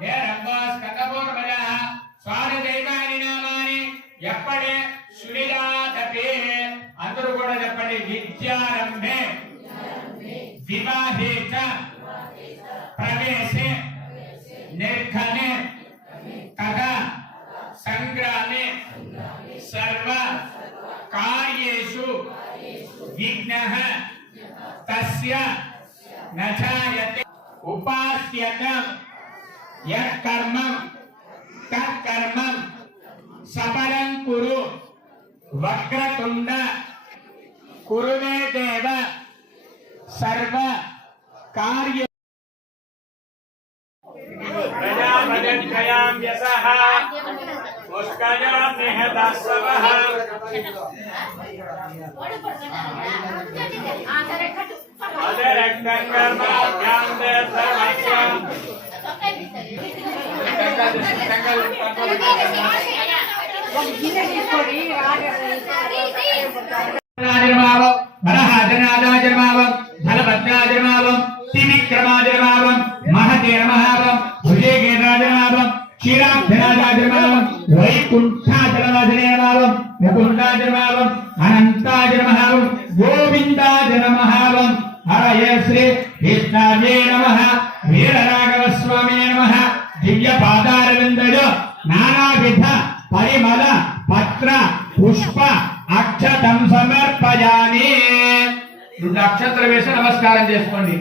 हे रंबास कतपूर्वजः स्वारदैवानि नामानि यप्पडे सुविदादपि अंदरू కూడా చెప్పండి విద్యారంభే विवाहे च प्रवेशे निर्घने तथा संग्रामे सर्व कार्येषु विघ्नः तस्य न जायते उपास्यतं यत्कर्मं तत्कर्मं सफलं कुरु वक्रतुंड कुरु मे देव सर्व कार्य प्रजापतिर्जयां यशः पुष्करां निहतास्वः अदरक्तकर्माभ्यां देवस्य बलहाजनादाजन्मावं धनभद्राजन्मावं त्रिविक्रमाजन्मावं महतेर्महावं भुजेगेराजन्मावं क्षीराब्धनादाजन्मावं वैकुण्ठाजनवाजनेमावं मुकुन्दाजन्मावं अनन्ताजन्मावं गोविन्दाजन्मावं हरये श्री कृष्णाय नमः वीरराघवस्वामी नमः दिव्यपादारविन्दय नानाविध परिमल पत्र पुष्प अक्षतं समर्पयामि। 2 అక్షంతలు వేసి నమస్కారం చేసుకోండి।